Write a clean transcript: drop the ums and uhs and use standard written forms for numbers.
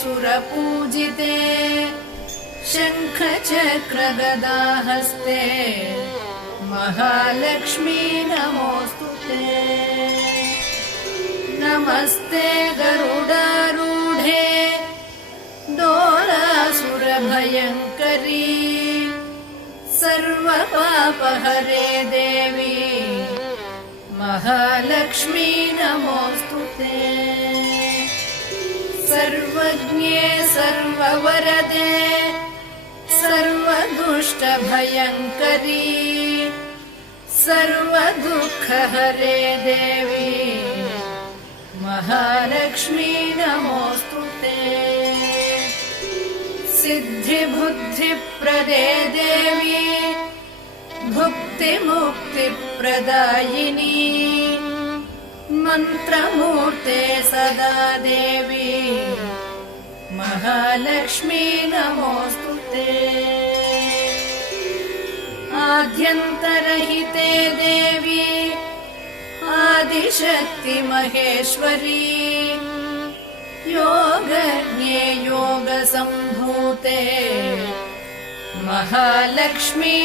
सुरपूजिते शङ्खचक्रगदाहस्ते महालक्ष्मी नमोऽस्तुते। नमस्ते गरुडारूढे डोलासुरभयङ्करी सर्वपापहरे देवी महालक्ष्मी नमोऽस्तुते। सर्वज्ञे सर्ववरदे सर्वदुष्टभयङ्करी सर्वदुःखहरे देवी महालक्ष्मी नमोऽस्तुते। सिद्धिबुद्धिप्रदे देवी भुक्तिमुक्तिप्रदायिनी मन्त्रमूर्ते सदा देवी महालक्ष्मी नमोऽस्तुते। आद्यन्तरहिते देवी आदिशक्ति महेश्वरी योगज्ञे योगसम्भूते महालक्ष्मी